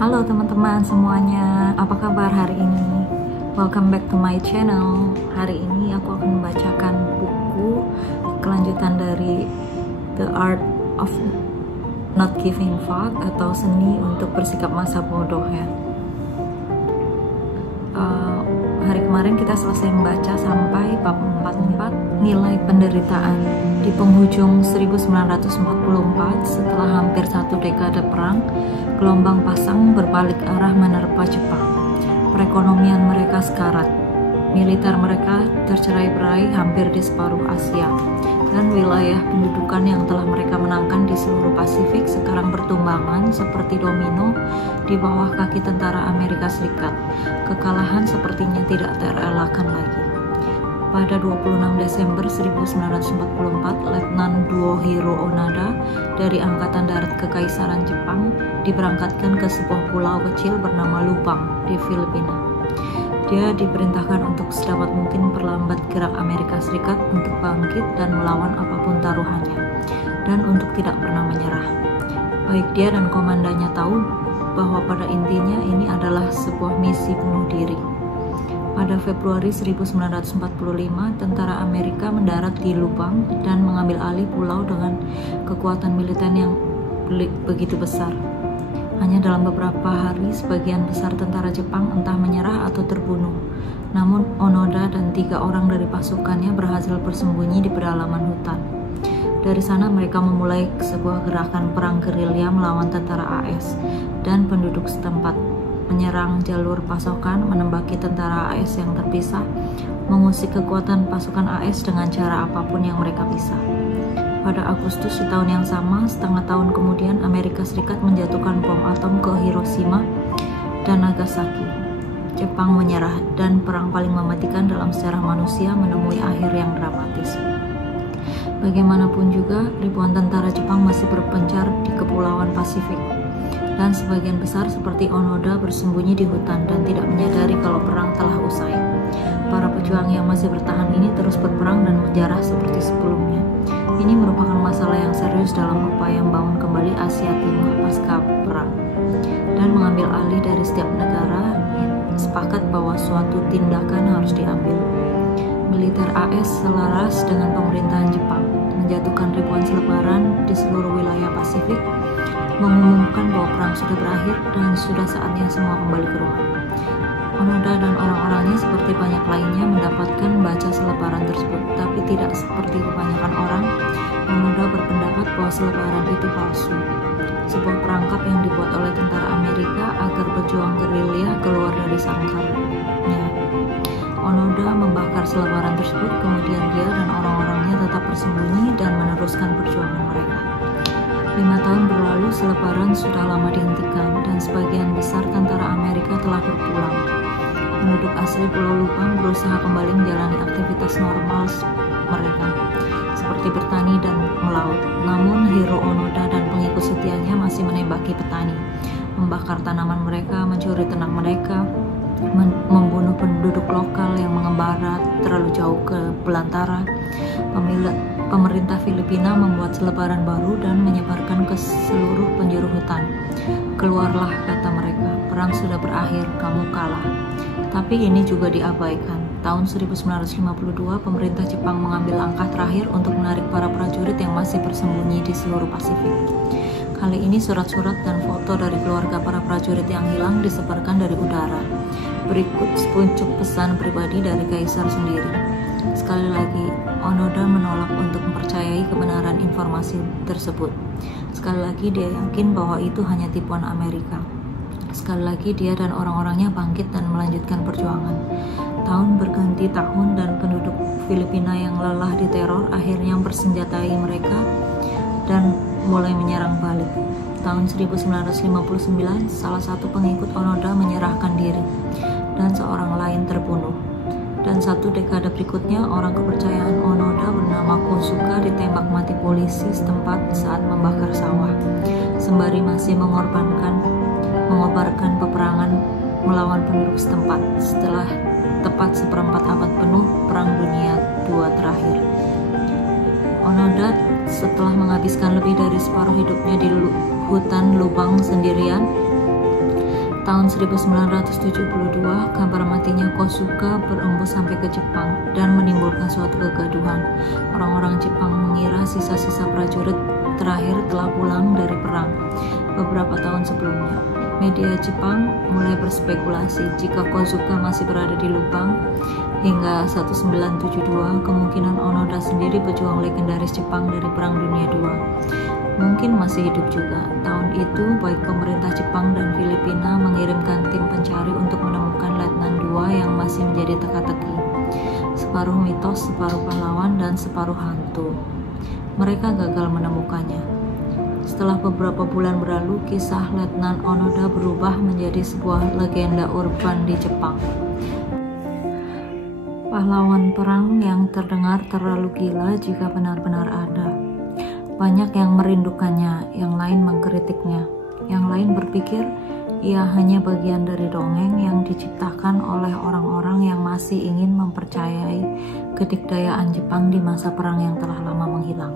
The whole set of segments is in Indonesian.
Halo teman-teman semuanya, apa kabar hari ini? Welcome back to my channel. Hari ini aku akan membacakan buku kelanjutan dari The Art of Not Giving Fuck atau Seni untuk Bersikap Masa Bodoh ya. Hari kemarin kita selesai membaca sampai bab 44 nilai penderitaan. Di penghujung 1944 setelah hampir satu dekade perang, gelombang pasang berbalik arah menerpa Jepang. Perekonomian mereka sekarat, militer mereka tercerai-berai hampir di separuh Asia, dan wilayah pendudukan yang telah mereka menangkan di seluruh Pasifik sekarang bertumbangan seperti domino di bawah kaki tentara Amerika Serikat. Kekalahan sepertinya tidak terelakkan lagi. Pada 26 Desember 1944, Letnan Duohiro Onoda dari Angkatan Darat Kekaisaran Jepang diberangkatkan ke sebuah pulau kecil bernama Lubang di Filipina. Dia diperintahkan untuk sedapat mungkin perlambat gerak Amerika Serikat untuk bangkit dan melawan apapun taruhannya, dan untuk tidak pernah menyerah. Baik dia dan komandannya tahu bahwa pada intinya ini adalah sebuah misi bunuh diri. Pada Februari 1945, tentara Amerika mendarat di Lubang dan mengambil alih pulau dengan kekuatan militer yang begitu besar. Hanya dalam beberapa hari, sebagian besar tentara Jepang entah menyerah atau terbunuh. Namun, Onoda dan 3 orang dari pasukannya berhasil bersembunyi di pedalaman hutan. Dari sana mereka memulai sebuah gerakan perang gerilya melawan tentara AS dan penduduk setempat, menyerang jalur pasokan, menembaki tentara AS yang terpisah, mengusik kekuatan pasukan AS dengan cara apapun yang mereka bisa. Pada Agustus di tahun yang sama, setengah tahun kemudian, Amerika Serikat menjatuhkan bom atom ke Hiroshima dan Nagasaki. Jepang menyerah dan perang paling mematikan dalam sejarah manusia menemui akhir yang dramatis. Bagaimanapun juga, ribuan tentara Jepang masih berpencar di kepulauan Pasifik, dan sebagian besar seperti Onoda bersembunyi di hutan dan tidak menyadari kalau perang telah usai. Para pejuang yang masih bertahan ini terus berperang dan menjarah seperti sebelumnya. Ini merupakan masalah yang serius dalam upaya membangun kembali Asia Timur pasca perang, dan mengambil alih dari setiap negara sepakat bahwa suatu tindakan harus diambil. Militer AS selaras dengan pemerintahan Jepang menjatuhkan ribuan selebaran di seluruh wilayah Pasifik, mengumumkan bahwa perang sudah berakhir dan sudah saatnya semua kembali ke rumah. Onoda dan orang-orangnya seperti banyak lainnya mendapatkan baca selebaran tersebut, tapi tidak seperti kebanyakan orang. Onoda berpendapat bahwa selebaran itu palsu, sebuah perangkap yang dibuat oleh tentara Amerika agar pejuang gerilya keluar dari sangkarnya. Onoda membakar selebaran tersebut, kemudian dia dan orang-orangnya tetap bersembunyi dan meneruskan perjuangan mereka. 5 tahun berlalu, selebaran sudah lama dihentikan dan sebagian besar tentara Amerika telah berpulang. Penduduk asli Pulau Lubang berusaha kembali menjalani aktivitas normal mereka, seperti bertani dan melaut. Namun Hiro Onoda dan pengikut setianya masih menembaki petani, membakar tanaman mereka, mencuri ternak mereka, membunuh penduduk lokal yang mengembara terlalu jauh ke belantara. Pemerintah Filipina membuat selebaran baru dan menyebarkan ke seluruh penjuru hutan. Keluarlah, kata mereka, perang sudah berakhir, kamu kalah. Tapi ini juga diabaikan. Tahun 1952, pemerintah Jepang mengambil langkah terakhir untuk menarik para prajurit yang masih bersembunyi di seluruh Pasifik. Kali ini surat-surat dan foto dari keluarga para prajurit yang hilang disebarkan dari udara. Berikut sepucuk pesan pribadi dari Kaisar sendiri. Sekali lagi, Onoda menolak untuk mempercayai kebenaran informasi tersebut. Sekali lagi, dia yakin bahwa itu hanya tipuan Amerika. Sekali lagi, dia dan orang-orangnya bangkit dan melanjutkan perjuangan. Tahun berganti tahun dan penduduk Filipina yang lelah diteror akhirnya bersenjatai mereka dan mulai menyerang balik. Tahun 1959, salah satu pengikut Onoda menyerahkan diri dan seorang lain terbunuh. Dan 1 dekade berikutnya, orang kepercayaan Onoda bernama Kosuka ditembak mati polisi setempat saat membakar sawah, sembari masih mengobarkan peperangan melawan penduduk setempat setelah tepat seperempat abad penuh Perang Dunia II terakhir. Onoda setelah menghabiskan lebih dari separuh hidupnya di hutan Lubang sendirian, tahun 1972, kabar matinya Kozuka berembus sampai ke Jepang dan menimbulkan suatu kegaduhan. Orang-orang Jepang mengira sisa-sisa prajurit terakhir telah pulang dari perang beberapa tahun sebelumnya. Media Jepang mulai berspekulasi jika Kozuka masih berada di Lubang. Hingga 1972, kemungkinan Onoda sendiri pejuang legendaris Jepang dari Perang Dunia II mungkin masih hidup juga. Tahun itu, baik pemerintah Jepang dan Filipina mengirimkan tim pencari untuk menemukan Letnan II yang masih menjadi teka-teki. Separuh mitos, separuh pahlawan, dan separuh hantu. Mereka gagal menemukannya. Setelah beberapa bulan berlalu, kisah Letnan Onoda berubah menjadi sebuah legenda urban di Jepang. Pahlawan perang yang terdengar terlalu gila jika benar-benar ada. Banyak yang merindukannya, yang lain mengkritiknya, yang lain berpikir ia hanya bagian dari dongeng yang diciptakan oleh orang-orang yang masih ingin mempercayai kedikdayaan Jepang di masa perang yang telah lama menghilang.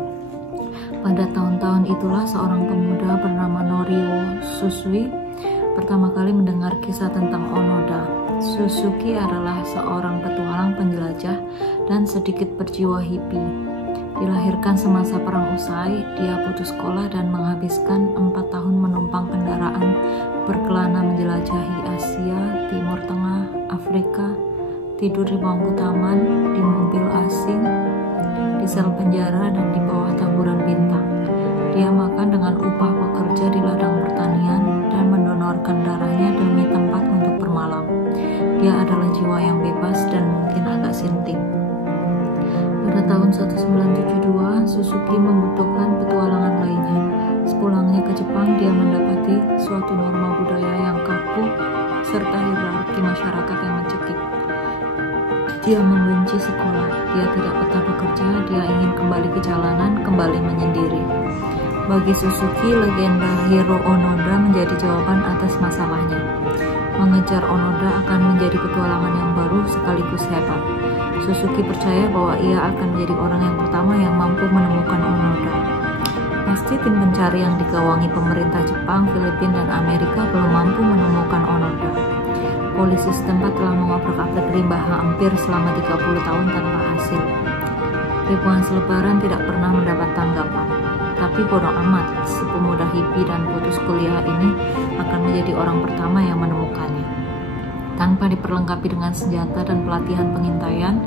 Pada tahun-tahun itulah seorang pemuda bernama Norio Susui pertama kali mendengar kisah tentang Onoda. Suzuki adalah seorang petualang penjelajah dan sedikit berjiwa hippie. Dilahirkan semasa perang usai, dia putus sekolah dan menghabiskan 4 tahun menumpang kendaraan berkelana menjelajahi Asia, Timur Tengah, Afrika, tidur di bangku taman, di mobil asing, di sel penjara, dan di bawah taburan bintang. Dia makan dengan upah pekerja di ladang pertanian dan mendonorkan darahnya demi tempat untuk bermalam. Dia adalah jiwa yang bebas dan mungkin agak sinting. Pada tahun 1972, Suzuki membutuhkan petualangan lainnya. Sepulangnya ke Jepang, dia mendapati suatu norma budaya yang kaku serta hierarki masyarakat yang mencekik. Dia membenci sekolah, dia tidak betah bekerja, dia ingin kembali ke jalanan, kembali menyendiri. Bagi Suzuki, legenda Hiro Onoda menjadi jawaban atas masalahnya. Mengejar Onoda akan menjadi petualangan yang baru sekaligus hebat. Suzuki percaya bahwa ia akan menjadi orang yang pertama yang mampu menemukan Onoda. Pasti tim pencari yang digawangi pemerintah Jepang, Filipina, dan Amerika belum mampu menemukan Onoda. Polisi setempat telah mengobrak-abrik rimba hampir selama 30 tahun tanpa hasil. Ribuan selebaran tidak pernah mendapat tanggapan. Tapi bodoh amat, si pemuda hippie dan putus kuliah ini akan menjadi orang pertama yang menemukannya. Tanpa diperlengkapi dengan senjata dan pelatihan pengintaian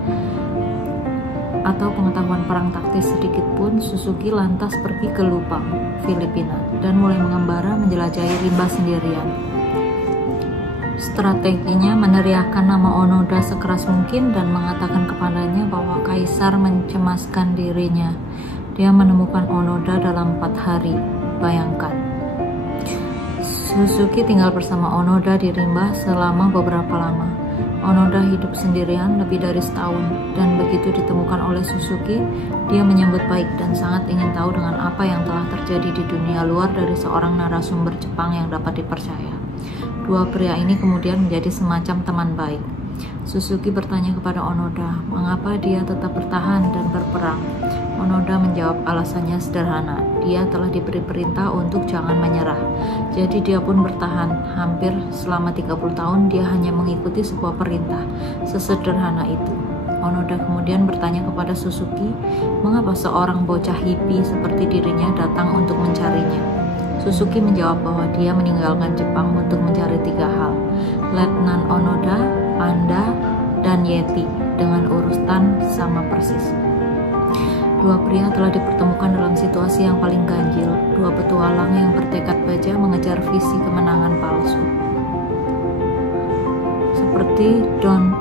atau pengetahuan perang taktis sedikit pun, Suzuki lantas pergi ke Lubang, Filipina, dan mulai mengembara menjelajahi rimba sendirian. Strateginya meneriakkan nama Onoda sekeras mungkin dan mengatakan kepadanya bahwa kaisar mencemaskan dirinya. Dia menemukan Onoda dalam 4 hari. Bayangkan. Suzuki tinggal bersama Onoda di rimba selama beberapa lama. Onoda hidup sendirian lebih dari setahun, dan begitu ditemukan oleh Suzuki, dia menyambut baik dan sangat ingin tahu dengan apa yang telah terjadi di dunia luar dari seorang narasumber Jepang yang dapat dipercaya. Dua pria ini kemudian menjadi semacam teman baik. Suzuki bertanya kepada Onoda, mengapa dia tetap bertahan dan berperang. Onoda menjawab alasannya sederhana, dia telah diberi perintah untuk jangan menyerah. Jadi dia pun bertahan, hampir selama 30 tahun dia hanya mengikuti sebuah perintah, sesederhana itu. Onoda kemudian bertanya kepada Suzuki, mengapa seorang bocah hippie seperti dirinya datang untuk mencarinya. Suzuki menjawab bahwa dia meninggalkan Jepang untuk mencari 3 hal, Letnan Onoda, Panda, dan Yeti, dengan urutan sama persis. Dua pria telah dipertemukan dalam situasi yang paling ganjil, dua petualang yang bertekad baja mengejar visi kemenangan palsu. Seperti Don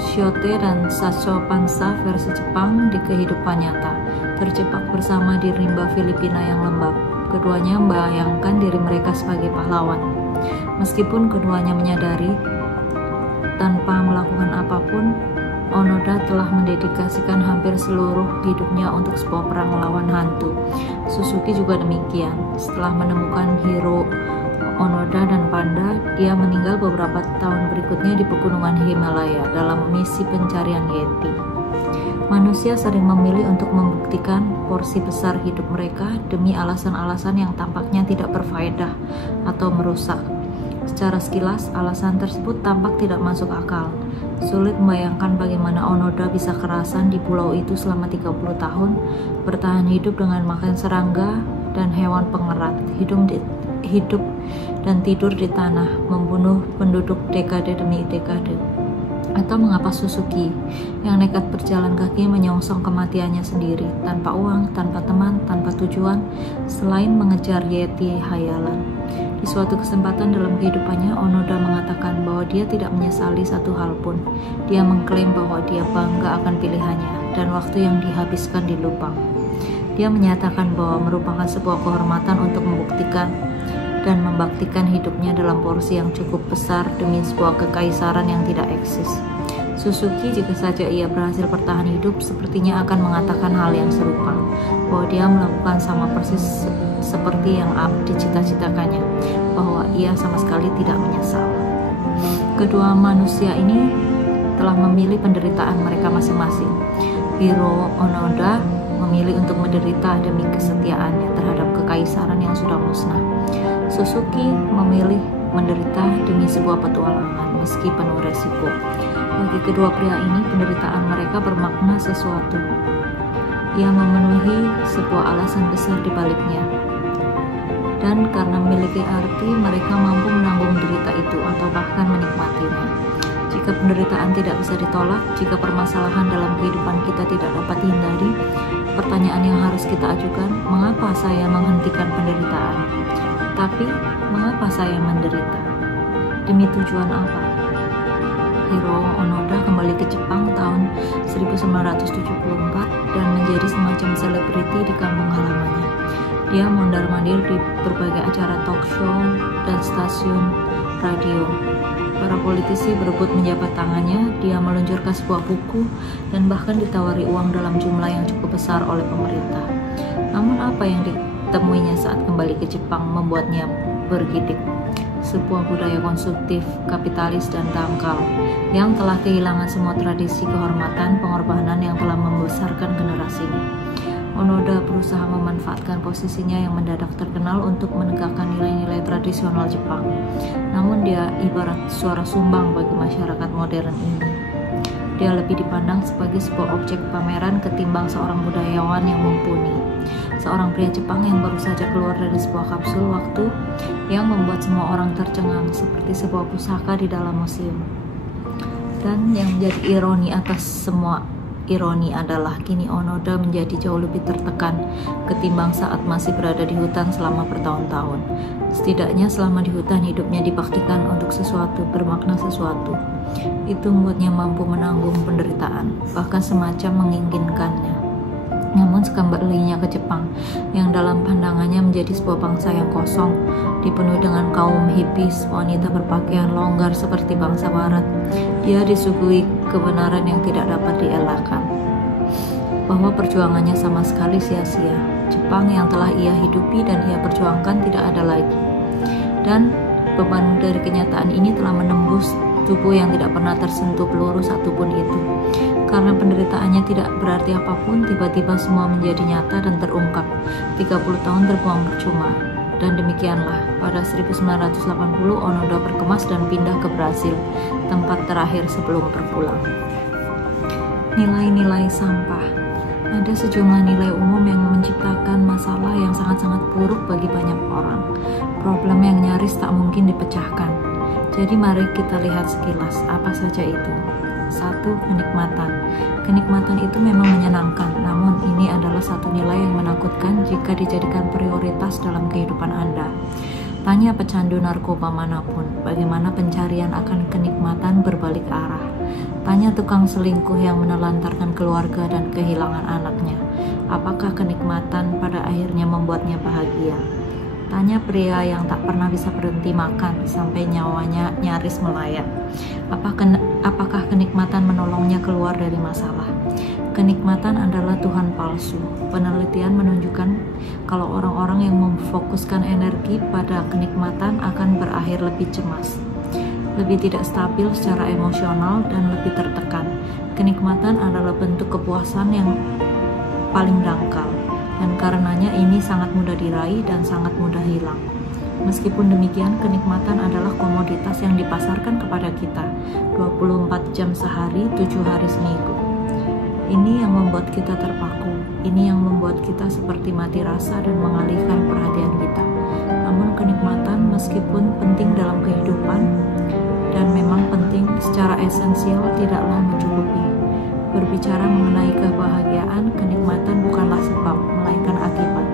Quixote dan Sancho Panza versi Jepang di kehidupan nyata, terjebak bersama di rimba Filipina yang lembab. Keduanya membayangkan diri mereka sebagai pahlawan. Meskipun keduanya menyadari tanpa melakukan apapun, Onoda telah mendedikasikan hampir seluruh hidupnya untuk sebuah perang melawan hantu. Suzuki juga demikian. Setelah menemukan Hiro Onoda dan Panda, dia meninggal beberapa tahun berikutnya di pegunungan Himalaya dalam misi pencarian Yeti. Manusia sering memilih untuk membuktikan porsi besar hidup mereka demi alasan-alasan yang tampaknya tidak berfaedah atau merusak. Secara sekilas, alasan tersebut tampak tidak masuk akal. Sulit membayangkan bagaimana Onoda bisa kerasan di pulau itu selama 30 tahun, bertahan hidup dengan makan serangga dan hewan pengerat, hidup dan tidur di tanah, membunuh penduduk dekade demi dekade. Atau mengapa Suzuki yang nekat berjalan kaki menyongsong kematiannya sendiri, tanpa uang, tanpa teman, tanpa tujuan, selain mengejar yeti hayalan. Di suatu kesempatan dalam kehidupannya, Onoda mengatakan bahwa dia tidak menyesali satu hal pun. Dia mengklaim bahwa dia bangga akan pilihannya dan waktu yang dihabiskan di Lubang. Dia menyatakan bahwa merupakan sebuah kehormatan untuk membuktikan dan membaktikan hidupnya dalam porsi yang cukup besar demi sebuah kekaisaran yang tidak eksis. Suzuki, jika saja ia berhasil bertahan hidup, sepertinya akan mengatakan hal yang serupa, bahwa dia melakukan sama persis seperti yang dicita-citakannya, bahwa ia sama sekali tidak menyesal. Kedua manusia ini telah memilih penderitaan mereka masing-masing. Hiro Onoda memilih untuk menderita demi kesetiaannya terhadap kekaisaran yang sudah musnah. Suzuki memilih menderita demi sebuah petualangan meski penuh resiko. Bagi kedua pria ini, penderitaan mereka bermakna sesuatu. Ia memenuhi sebuah alasan besar di baliknya. Dan karena memiliki arti, mereka mampu menanggung derita itu atau bahkan menikmatinya. Jika penderitaan tidak bisa ditolak, jika permasalahan dalam kehidupan kita tidak dapat dihindari, pertanyaan yang harus kita ajukan, mengapa saya menghentikan penderitaan? Tapi, mengapa saya menderita? Demi tujuan apa? Hiro Onoda kembali ke Jepang tahun 1974 dan menjadi semacam selebriti di kampung halamannya. Dia mondar-mandir di berbagai acara talk show dan stasiun radio. Para politisi berebut menjabat tangannya, dia meluncurkan sebuah buku dan bahkan ditawari uang dalam jumlah yang cukup besar oleh pemerintah. Namun apa yang ditemuinya saat kembali ke Jepang membuatnya bergidik? Sebuah budaya konsumtif, kapitalis, dan dangkal yang telah kehilangan semua tradisi kehormatan pengorbanan yang telah membesarkan generasinya. Onoda berusaha memanfaatkan posisinya yang mendadak terkenal untuk menegakkan nilai-nilai tradisional Jepang. Namun dia ibarat suara sumbang bagi masyarakat modern ini. Dia lebih dipandang sebagai sebuah objek pameran ketimbang seorang budayawan yang mumpuni. Seorang pria Jepang yang baru saja keluar dari sebuah kapsul waktu yang membuat semua orang tercengang seperti sebuah pusaka di dalam museum. Dan yang menjadi ironi atas semua ironi adalah kini Onoda menjadi jauh lebih tertekan ketimbang saat masih berada di hutan selama bertahun-tahun. Setidaknya selama di hutan hidupnya dibaktikan untuk sesuatu, bermakna sesuatu. Itu membuatnya mampu menanggung penderitaan, bahkan semacam menginginkannya. Namun sekembalinya ke Jepang, yang dalam pandangannya menjadi sebuah bangsa yang kosong, dipenuhi dengan kaum hippies, wanita berpakaian longgar seperti bangsa barat, dia disuguhi kebenaran yang tidak dapat dielakkan, bahwa perjuangannya sama sekali sia-sia. Jepang yang telah ia hidupi dan ia perjuangkan tidak ada lagi. Dan beban dari kenyataan ini telah menembus tubuh yang tidak pernah tersentuh peluru satupun itu. Karena penderitaannya tidak berarti apapun, tiba-tiba semua menjadi nyata dan terungkap. 30 tahun terbuang percuma. Dan demikianlah, pada 1980 Onoda berkemas dan pindah ke Brasil, tempat terakhir sebelum berpulang. Nilai-nilai sampah. Ada sejumlah nilai umum yang menciptakan masalah yang sangat-sangat buruk bagi banyak orang. Problem yang nyaris tak mungkin dipecahkan. Jadi mari kita lihat sekilas apa saja itu. 1. Kenikmatan. Kenikmatan itu memang menyenangkan, namun ini adalah satu nilai yang menakutkan jika dijadikan prioritas dalam kehidupan Anda. Tanya pecandu narkoba manapun, bagaimana pencarian akan kenikmatan berbalik arah. Tanya tukang selingkuh yang menelantarkan keluarga dan kehilangan anaknya, apakah kenikmatan pada akhirnya membuatnya bahagia. Tanya pria yang tak pernah bisa berhenti makan sampai nyawanya nyaris melayang, apakah kenikmatan menolongnya keluar dari masalah. Kenikmatan adalah Tuhan palsu. Penelitian menunjukkan kalau orang-orang yang memfokuskan energi pada kenikmatan akan berakhir lebih cemas, lebih tidak stabil secara emosional, dan lebih tertekan. Kenikmatan adalah bentuk kepuasan yang paling dangkal, dan karenanya ini sangat mudah diraih dan sangat mudah hilang. Meskipun demikian, kenikmatan adalah komoditas kita, 24 jam sehari, 7 hari seminggu. Ini yang membuat kita terpaku, ini yang membuat kita seperti mati rasa dan mengalihkan perhatian kita. Namun kenikmatan meskipun penting dalam kehidupan, dan memang penting secara esensial, tidaklah mencukupi. Berbicara mengenai kebahagiaan, kenikmatan bukanlah sebab, melainkan akibat.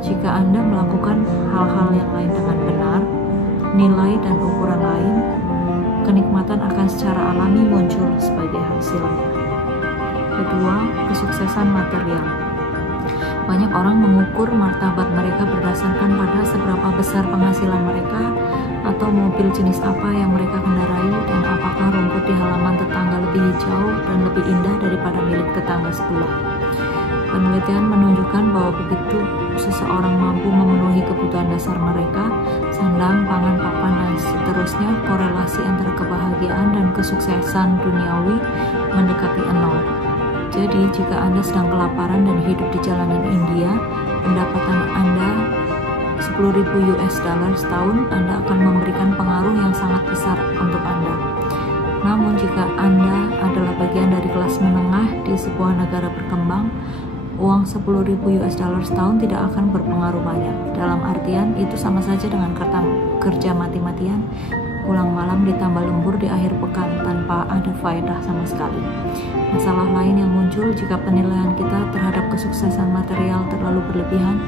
Jika Anda melakukan hal-hal yang lain dengan benar, nilai dan ukuran lain, kenikmatan akan secara alami muncul sebagai hasilnya. Kedua, kesuksesan material. Banyak orang mengukur martabat mereka berdasarkan pada seberapa besar penghasilan mereka, atau mobil jenis apa yang mereka kendarai, dan apakah rumput di halaman tetangga lebih hijau dan lebih indah daripada milik tetangga sebelah. Penelitian menunjukkan bahwa begitu seseorang mampu memenuhi kebutuhan dasar mereka, sandang, pangan, papan, dan seterusnya, korelasi antara kebahagiaan dan kesuksesan duniawi mendekati 0. Jadi, jika Anda sedang kelaparan dan hidup di jalanan India, pendapatan Anda $10.000 setahun, Anda akan memberikan pengaruh yang sangat besar untuk Anda. Namun, jika Anda adalah bagian dari kelas menengah di sebuah negara berkembang, uang $10.000 setahun tidak akan berpengaruh banyak. Dalam artian, itu sama saja dengan kerja mati-matian, pulang malam ditambah lembur di akhir pekan tanpa ada faedah sama sekali. Masalah lain yang muncul jika penilaian kita terhadap kesuksesan material terlalu berlebihan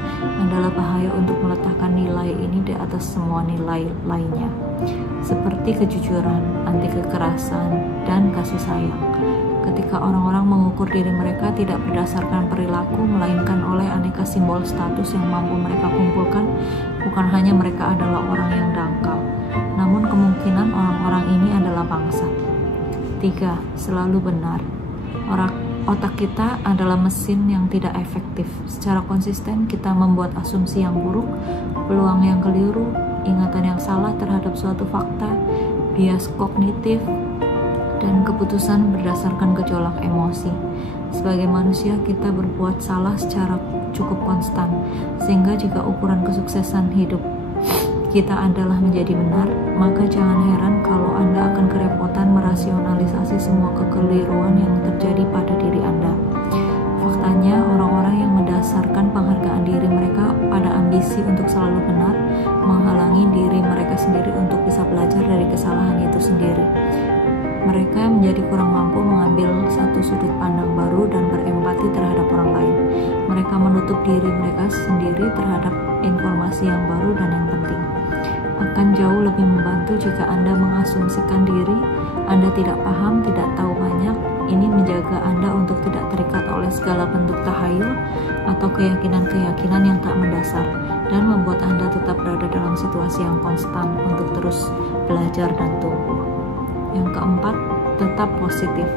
adalah bahaya untuk meletakkan nilai ini di atas semua nilai lainnya, seperti kejujuran, anti kekerasan, dan kasih sayang. Ketika orang-orang mengukur diri mereka tidak berdasarkan perilaku, melainkan oleh aneka simbol status yang mampu mereka kumpulkan, bukan hanya mereka adalah orang yang dangkal, namun kemungkinan orang-orang ini adalah bangsat. 3. Selalu benar. Otak kita adalah mesin yang tidak efektif. Secara konsisten kita membuat asumsi yang buruk, peluang yang keliru, ingatan yang salah terhadap suatu fakta, bias kognitif, dan keputusan berdasarkan gejolak emosi. Sebagai manusia, kita berbuat salah secara cukup konstan, sehingga jika ukuran kesuksesan hidup kita adalah menjadi benar, maka jangan heran kalau Anda akan kerepotan merasionalisasi semua kekeliruan yang terjadi pada diri Anda. Faktanya, orang-orang yang mendasarkan penghargaan diri mereka pada ambisi untuk selalu benar, menghalangi diri mereka sendiri untuk bisa belajar dari kesalahan itu sendiri. Mereka menjadi kurang mampu mengambil satu sudut pandang baru dan berempati terhadap orang lain. Mereka menutup diri mereka sendiri terhadap informasi yang baru dan yang penting. Akan jauh lebih membantu jika Anda mengasumsikan diri Anda tidak paham, tidak tahu banyak. Ini menjaga Anda untuk tidak terikat oleh segala bentuk tahayul atau keyakinan-keyakinan yang tak mendasar, dan membuat Anda tetap berada dalam situasi yang konstan untuk terus belajar dan tumbuh. Yang keempat, tetap positif.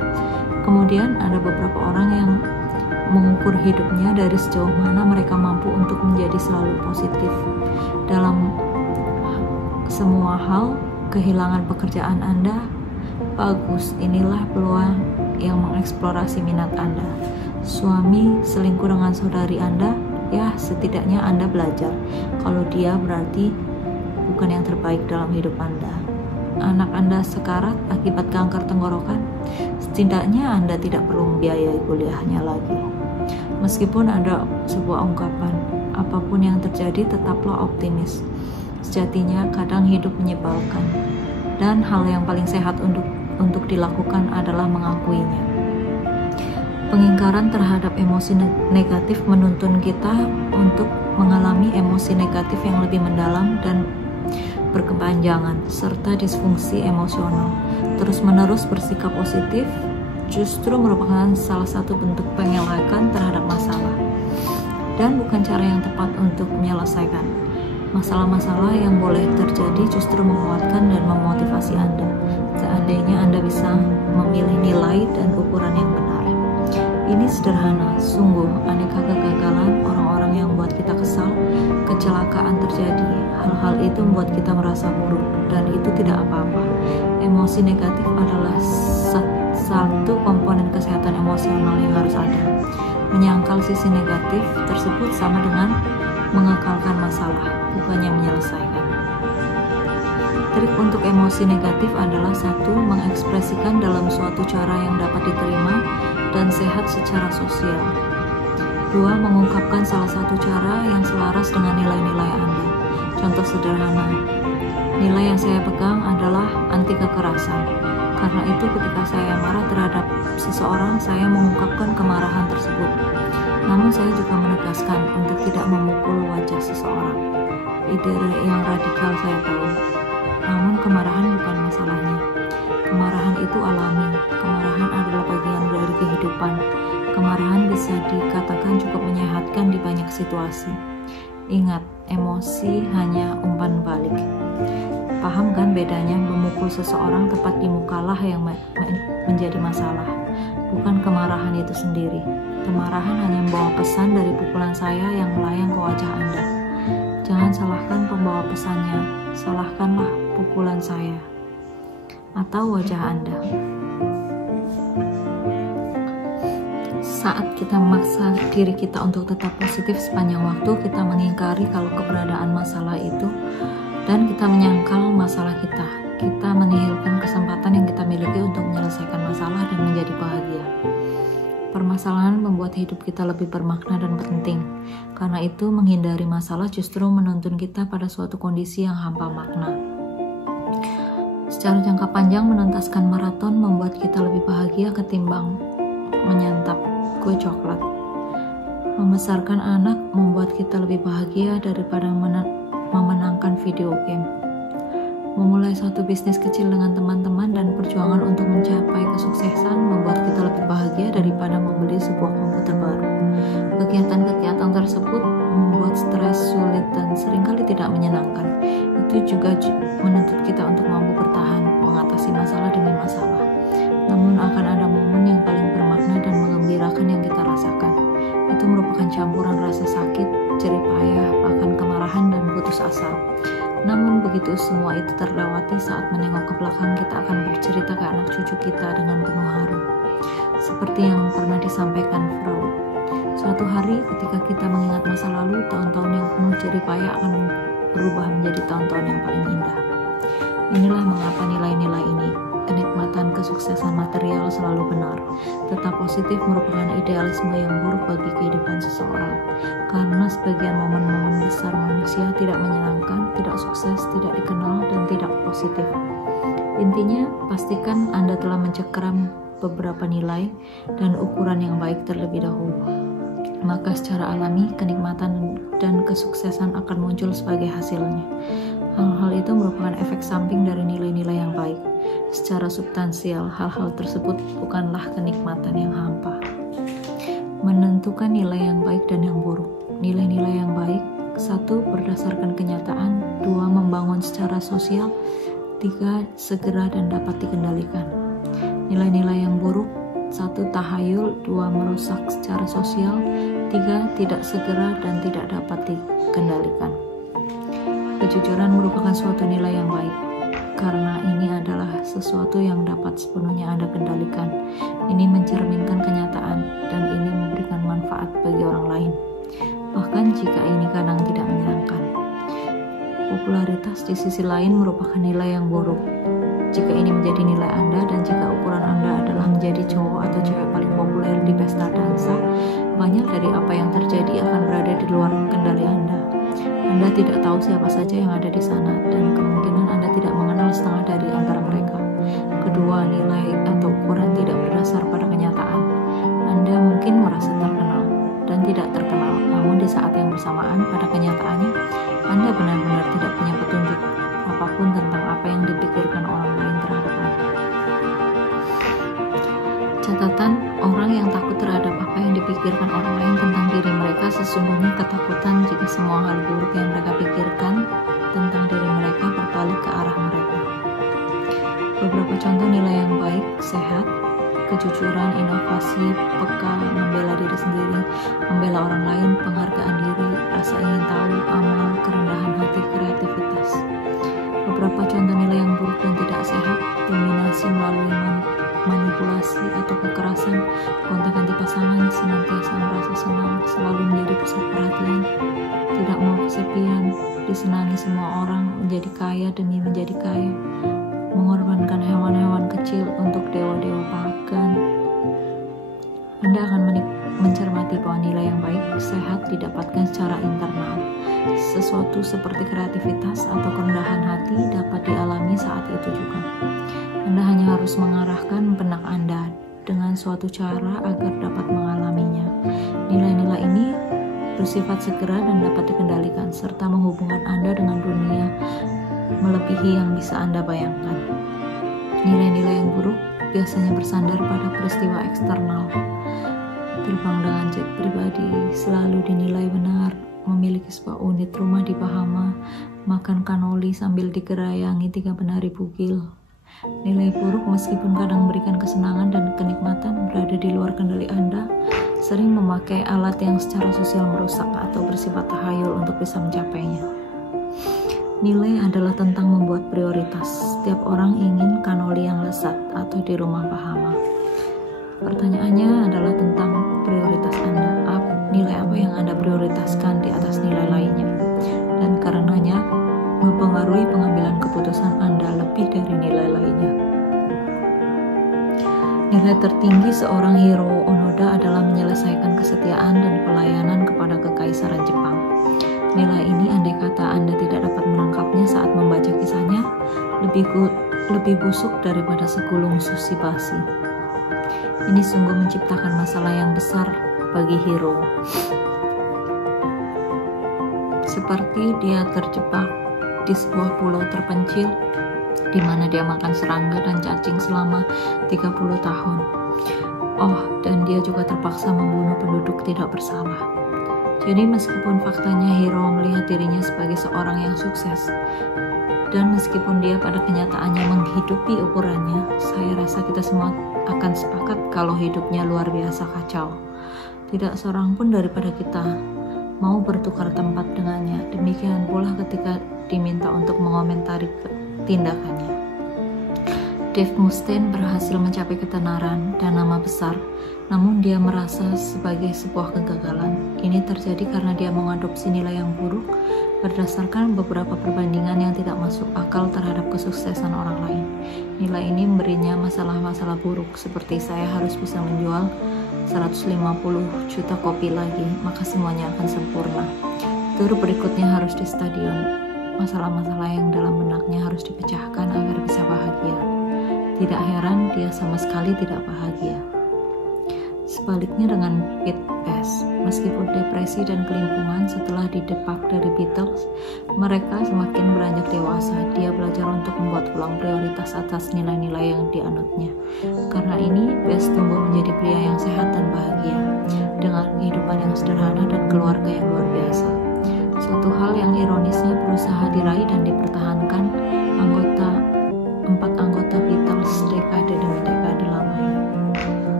Kemudian ada beberapa orang yang mengukur hidupnya dari sejauh mana mereka mampu untuk menjadi selalu positif. Dalam semua hal, kehilangan pekerjaan Anda, bagus, inilah peluang yang mengeksplorasi minat Anda. Suami selingkuh dengan saudari Anda, ya setidaknya Anda belajar kalau dia berarti bukan yang terbaik dalam hidup Anda. Anak Anda sekarat akibat kanker tenggorokan, setidaknya Anda tidak perlu membiayai kuliahnya lagi. Meskipun ada sebuah ungkapan, apapun yang terjadi tetaplah optimis. Sejatinya kadang hidup menyebalkan, dan hal yang paling sehat untuk dilakukan adalah mengakuinya. Pengingkaran terhadap emosi negatif menuntun kita untuk mengalami emosi negatif yang lebih mendalam dan berkepanjangan, serta disfungsi emosional. Terus-menerus bersikap positif justru merupakan salah satu bentuk pengelakan terhadap masalah, dan bukan cara yang tepat untuk menyelesaikan. Masalah-masalah yang boleh terjadi justru menguatkan dan memotivasi Anda, seandainya Anda bisa memilih nilai dan ukuran yang benar. Ini sederhana, sungguh aneka kegagalan, orang-orang yang membuat kita kesal, kecelakaan terjadi. Hal-hal itu membuat kita merasa buruk, dan itu tidak apa-apa. Emosi negatif adalah satu komponen kesehatan emosional yang harus ada. Menyangkal sisi negatif tersebut sama dengan mengekalkan masalah, bukannya menyelesaikan. Trik untuk emosi negatif adalah: 1. Mengekspresikan dalam suatu cara yang dapat diterima dan sehat secara sosial. 2. Mengungkapkan salah satu cara yang selaras dengan nilai-nilai Anda. Contoh sederhana, nilai yang saya pegang adalah anti kekerasan. Karena itu ketika saya marah terhadap seseorang, saya mengungkapkan kemarahan tersebut. Namun saya juga menegaskan untuk tidak memukul wajah seseorang. Ide yang radikal saya tahu. Namun kemarahan bukan masalahnya. Kemarahan itu alami. Kemarahan adalah bagian dari kehidupan. Kemarahan bisa dikatakan cukup menyehatkan di banyak situasi. Ingat, emosi hanya umpan balik. Paham kan bedanya? Memukul seseorang tepat di mukalah yang menjadi masalah, bukan kemarahan itu sendiri. Kemarahan hanya membawa pesan dari pukulan saya yang melayang ke wajah Anda. Jangan salahkan pembawa pesannya, salahkanlah pukulan saya atau wajah Anda. Saat kita memaksa diri kita untuk tetap positif sepanjang waktu, kita mengingkari kalau keberadaan masalah itu dan kita menyangkal masalah kita. Kita menihilkan kesempatan yang kita miliki untuk menyelesaikan masalah dan menjadi bahagia. Permasalahan membuat hidup kita lebih bermakna dan penting. Karena itu, menghindari masalah justru menuntun kita pada suatu kondisi yang hampa makna. Secara jangka panjang, menuntaskan maraton membuat kita lebih bahagia ketimbang menyantap kue coklat. Membesarkan anak membuat kita lebih bahagia daripada memenangkan video game. Memulai suatu bisnis kecil dengan teman-teman dan perjuangan untuk mencapai kesuksesan membuat kita lebih bahagia daripada membeli sebuah komputer baru. Kegiatan-kegiatan tersebut membuat stres, sulit, dan seringkali tidak menyenangkan. Itu juga menuntut kita untuk mampu bertahan, mengatasi masalah demi masalah. Namun akan ada momen yang paling bermakna dan menggembirakan yang kita rasakan. Itu merupakan campuran rasa sakit, jerih payah, bahkan kemarahan dan putus asa. Namun begitu semua itu terlewati, saat menengok ke belakang kita akan bercerita ke anak cucu kita dengan penuh haru. Seperti yang pernah disampaikan Freud. Suatu hari ketika kita mengingat masa lalu, tahun-tahun yang penuh jerih payah akan berubah menjadi tahun-tahun yang paling indah. Inilah mengapa nilai-nilai ini, kenikmatan kesuksesan material selalu benar. Tetap positif merupakan idealisme yang buruk bagi kehidupan seseorang. Karena sebagian momen-momen besar manusia tidak menyenangkan, tidak sukses, tidak dikenal, dan tidak positif. Intinya, pastikan Anda telah mencengkeram beberapa nilai dan ukuran yang baik terlebih dahulu. Maka secara alami, kenikmatan dan kesuksesan akan muncul sebagai hasilnya. Hal-hal itu merupakan efek samping dari nilai-nilai yang baik. Secara substansial, hal-hal tersebut bukanlah kenikmatan yang hampa. Menentukan nilai yang baik dan yang buruk. Nilai-nilai yang baik: 1. Berdasarkan kenyataan. 2. Membangun secara sosial. 3. Segera dan dapat dikendalikan. Nilai-nilai yang buruk: 1. Tahayul. 2. Merusak secara sosial. 3. Tidak segera dan tidak dapat dikendalikan. Kejujuran merupakan suatu nilai yang baik, karena ini adalah sesuatu yang dapat sepenuhnya Anda kendalikan. Ini mencerminkan kenyataan, dan ini memberikan manfaat bagi orang lain, bahkan jika ini kadang tidak menyenangkan. Popularitas di sisi lain merupakan nilai yang buruk. Jika ini menjadi nilai Anda, dan jika ukuran Anda adalah menjadi cowok atau cewek paling populer di pesta dansa, banyak dari apa yang terjadi akan berada di luar kendali Anda. Anda tidak tahu siapa saja yang ada di sana, dan kemungkinan Anda tidak mengenal setengah dari antara mereka. Kedua, nilai atau ukuran tidak berdasar pada kenyataan. Anda mungkin merasa terkenal dan tidak terkenal, namun di saat yang bersamaan pada kenyataannya, Anda benar-benar tidak punya petunjuk apapun tentang apa yang dipikirkan orang lain terhadap Anda. Catatan: orang yang takut terhadap apa yang dipikirkan orang lain tentang diri mereka sesungguhnya ketakutan jika semua hal buruk yang mereka pikirkan tentang diri mereka berbalik ke arah mereka. Beberapa contoh nilai yang baik: sehat, kejujuran, inovasi, peka, membela diri sendiri, membela orang lain, penghargaan diri, rasa ingin tahu, amal, kerendahan hati, kreativitas. Beberapa contoh nilai yang buruk dan tidak sehat: dominasi melalui manipulasi atau kekerasan, gonta-ganti pasangan, senantiasa merasa senang, selalu menjadi pusat perhatian, tidak mau kesepian, disenangi semua orang, menjadi kaya demi menjadi kaya, mengorbankan hewan-hewan kecil untuk dewa-dewa pagan. Anda akan mencermati bahwa nilai yang baik, sehat didapatkan secara internal. Sesuatu seperti kreativitas atau kerendahan hati dapat dialami saat itu juga. Anda hanya harus mengarahkan benak Anda dengan suatu cara agar dapat mengalaminya. Nilai-nilai ini bersifat segera dan dapat dikendalikan, serta menghubungkan Anda dengan dunia melebihi yang bisa Anda bayangkan. Nilai-nilai yang buruk biasanya bersandar pada peristiwa eksternal. Terbang dengan jet pribadi, selalu dinilai benar, memiliki sebuah unit rumah di Bahama, makan kanoli sambil digerayangi 3 penari bugil. Nilai buruk meskipun kadang memberikan kesenangan dan kenikmatan berada di luar kendali Anda, sering memakai alat yang secara sosial merusak atau bersifat tahayul untuk bisa mencapainya. Nilai adalah tentang membuat prioritas. Setiap orang ingin kanoli yang lezat atau di rumah Bahama. Pertanyaannya adalah tentang prioritas Anda. Nilai apa yang Anda prioritaskan di atas nilai lainnya? Dan karenanya mempengaruhi pengambilan keputusan Anda lebih dari nilai lainnya. Nilai tertinggi seorang Hiro Onoda adalah menyelesaikan kesetiaan dan pelayanan kepada Kekaisaran Jepang. Nilai ini, andai kata Anda tidak dapat menangkapnya saat membaca kisahnya, lebih busuk daripada segulung sushi basi. Ini sungguh menciptakan masalah yang besar bagi Hiro. Seperti dia terjebak di sebuah pulau terpencil di mana dia makan serangga dan cacing selama 30 tahun. Dan dia juga terpaksa membunuh penduduk tidak bersalah. Jadi meskipun faktanya Hiro melihat dirinya sebagai seorang yang sukses, dan meskipun dia pada kenyataannya menghidupi ukurannya, saya rasa kita semua akan sepakat kalau hidupnya luar biasa kacau. Tidak seorang pun daripada kita mau bertukar tempat dengannya. Demikian pula ketika diminta untuk mengomentari tindakannya. Dave Mustaine berhasil mencapai ketenaran dan nama besar, namun dia merasa sebagai sebuah kegagalan. Ini terjadi karena dia mengadopsi nilai yang buruk berdasarkan beberapa perbandingan yang tidak masuk akal terhadap kesuksesan orang lain. Nilai ini memberinya masalah-masalah buruk, seperti saya harus bisa menjual 150 juta kopi lagi, maka semuanya akan sempurna. Tur berikutnya harus di stadion. Masalah-masalah yang dalam benaknya harus dipecahkan agar bisa bahagia. Tidak heran dia sama sekali tidak bahagia. Sebaliknya dengan Pete Best, meskipun depresi dan kelimpungan setelah didepak dari Beatles, mereka semakin beranjak dewasa. Dia belajar untuk membuat ulang prioritas atas nilai-nilai yang dianutnya. Karena ini, Best tumbuh menjadi pria yang sehat dan bahagia, dengan kehidupan yang sederhana dan keluarga yang luar biasa. Suatu hal yang ironisnya berusaha diraih dan dipertahankan 4 anggota Beatles dekade demi dekade lamanya.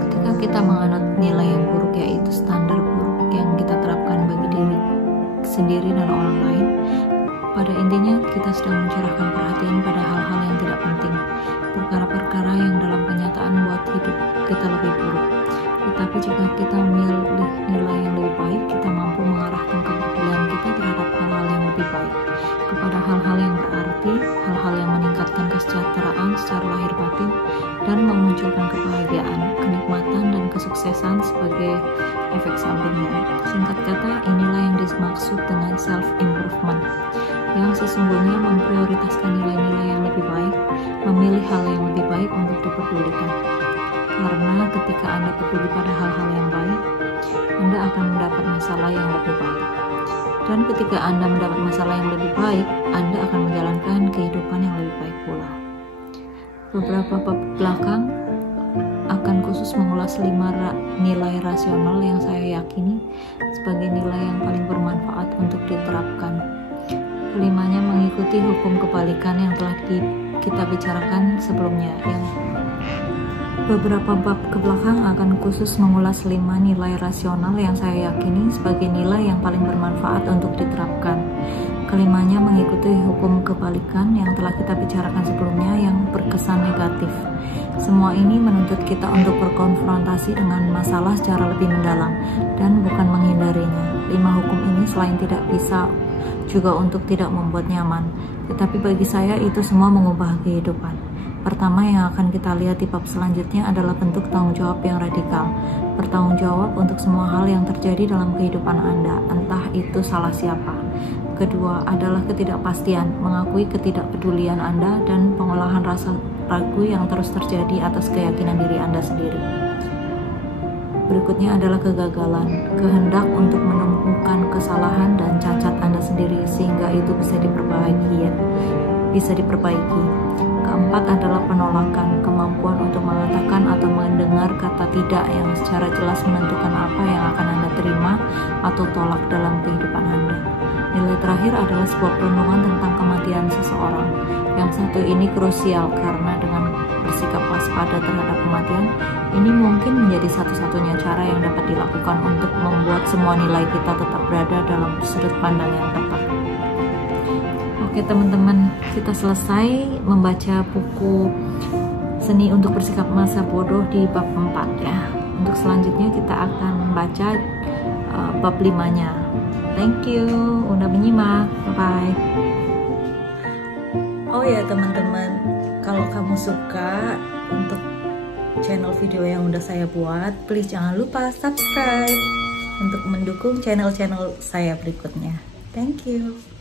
Ketika kita menganut nilai yang buruk, yaitu standar buruk yang kita terapkan bagi diri sendiri dan orang lain, pada intinya kita sedang mencurahkan perhatian pada hal-hal yang tidak penting, perkara-perkara yang dalam kenyataan membuat hidup kita lebih buruk. Tetapi jika kita memilih nilai yang lebih baik, kita mampu mengarahkan kepedulian kita terhadap hal-hal yang lebih baik, kepada hal-hal yang berarti, hal-hal yang meningkatkan kesejahteraan secara lahir batin, dan memunculkan kebahagiaan, kenikmatan, dan kesuksesan sebagai efek sampingnya. Singkat kata, inilah yang dimaksud dengan self-improvement, yang sesungguhnya memprioritaskan nilai-nilai yang lebih baik, memilih hal yang lebih baik untuk dipedulikan. Karena ketika Anda peduli pada hal-hal yang baik, Anda akan mendapat masalah yang lebih baik. Dan ketika Anda mendapat masalah yang lebih baik, Anda akan menjalankan kehidupan yang lebih baik pula. Beberapa bab belakang akan khusus mengulas 5 nilai rasional yang saya yakini sebagai nilai yang paling bermanfaat untuk diterapkan. Kelimanya mengikuti hukum kebalikan yang telah kita bicarakan sebelumnya. Beberapa bab ke belakang akan khusus mengulas 5 nilai rasional yang saya yakini sebagai nilai yang paling bermanfaat untuk diterapkan. Kelimanya mengikuti hukum kebalikan yang telah kita bicarakan sebelumnya yang berkesan negatif. Semua ini menuntut kita untuk berkonfrontasi dengan masalah secara lebih mendalam dan bukan menghindarinya. 5 hukum ini selain tidak bisa juga untuk tidak membuat nyaman. Tetapi bagi saya itu semua mengubah kehidupan. Pertama yang akan kita lihat di bab selanjutnya adalah bentuk tanggung jawab yang radikal. Bertanggung jawab untuk semua hal yang terjadi dalam kehidupan Anda, entah itu salah siapa. Kedua adalah ketidakpastian, mengakui ketidakpedulian Anda dan pengolahan rasa ragu yang terus terjadi atas keyakinan diri Anda sendiri. Berikutnya adalah kegagalan, kehendak untuk menemukan kesalahan dan cacat Anda sendiri sehingga itu bisa diperbaiki. Keempat adalah penolakan, kemampuan untuk mengatakan atau mendengar kata tidak yang secara jelas menentukan apa yang akan Anda terima atau tolak dalam kehidupan Anda. Nilai terakhir adalah sebuah perenungan tentang kematian seseorang. Yang satu ini krusial karena dengan bersikap waspada terhadap kematian, ini mungkin menjadi satu-satunya cara yang dapat dilakukan untuk membuat semua nilai kita tetap berada dalam sudut pandang yang tepat. Oke teman-teman, kita selesai membaca buku Seni untuk Bersikap Masa Bodoh di bab 4 ya. Untuk selanjutnya kita akan membaca bab 5-nya. Thank you udah menyimak, bye. Oh ya teman-teman, kalau kamu suka untuk channel video yang udah saya buat, please jangan lupa subscribe untuk mendukung channel-channel saya berikutnya. Thank you.